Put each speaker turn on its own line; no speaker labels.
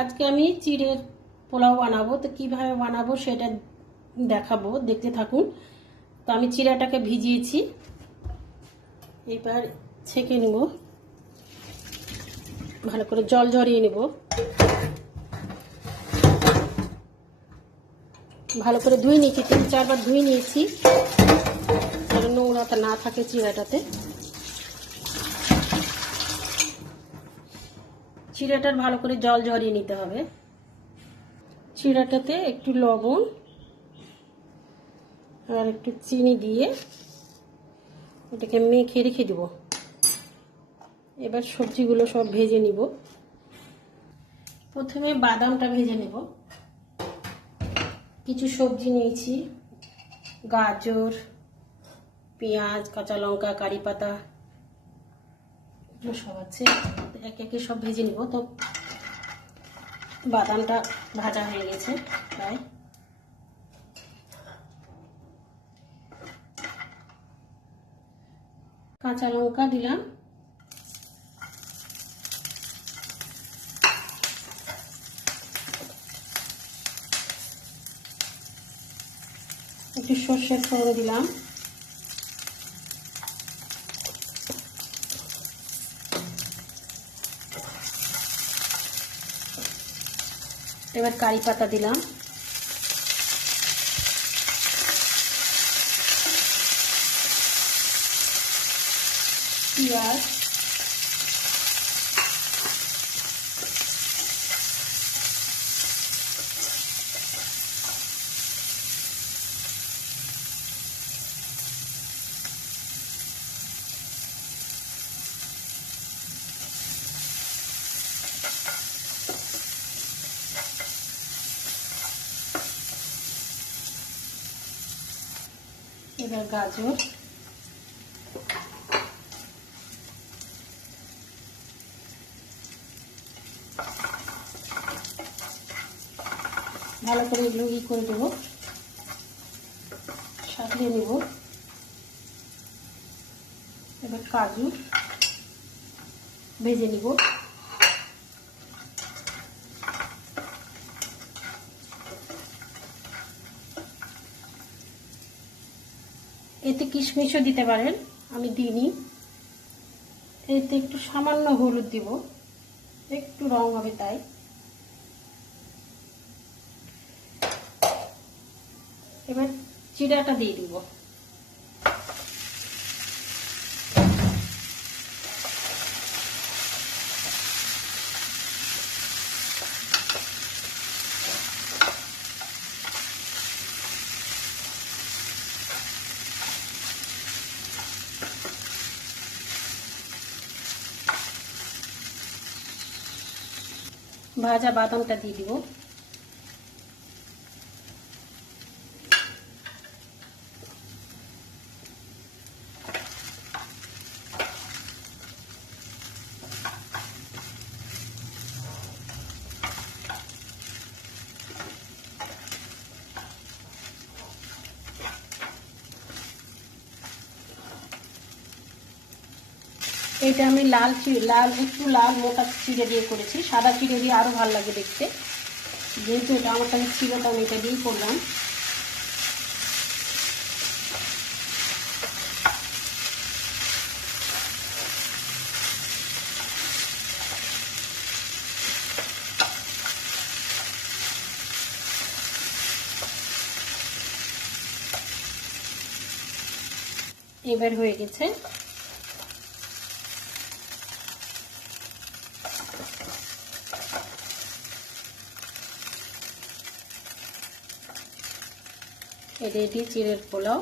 আজকে আমি চিড়ের পোলাও বানাবো। তো কীভাবে বানাবো সেটা দেখাবো। দেখতে থাকুন। তো আমি চিড়াটাকে ভিজিয়েছি। এবার ছেঁকে নেব। ভালো করে জল ঝরিয়ে নেব। ভালো করে ধুয়ে নিয়েছি। তিন, চারবার ধুয়ে নিয়েছি। নোংরাটা না থাকে চিড়াটাতে। চিড়াটার ভালো করে জল ঝরিয়ে নিতে হবে। চিড়াটাতে একটু লবণ আর একটু চিনি দিয়ে ওটাকে মেখে রেখে দেবো। এবার সবজিগুলো সব ভেজে নিব। প্রথমে বাদামটা ভেজে নেব। কিছু সবজি নিয়েছি, গাজর, পেঁয়াজ, কাঁচা লঙ্কা, কারি পাতা, এগুলো সব আছে। একে একে সব ভেজে নিব। তো বাদামটা ভাজা হয়ে গেছে প্রায়। কাঁচা লঙ্কা দিলাম। একটু সর্ষের ফোড়ন দিলাম। এবার কারি পাতা দিলাম। পেঁয়াজ এবার গাজর। ভালো করে এগুলো ই করে দেবো সাজিয়ে নেব। এবার কাজু ভেজে নিব। এতে কিশমিশও দিতে পারেন, আমি দিইনি। এতে একটু সামান্য হলুদ দিব, একটু রং হবে তাই। এবার চিড়াটা দিয়ে দিব। ভাজা বাদামটা দিয়ে দিব। এটা আমি লাল লাল, একটু লাল মোটা চিড়ে দিয়ে করেছি। সাদা চিড়ে দিয়ে আরও ভালো লাগে দেখতে। যেহেতু এটা আমার কাছে ছিল আমি এটা দিয়েই করলাম। এবার হয়ে গেছে রেডি চিড়ের পোলাও।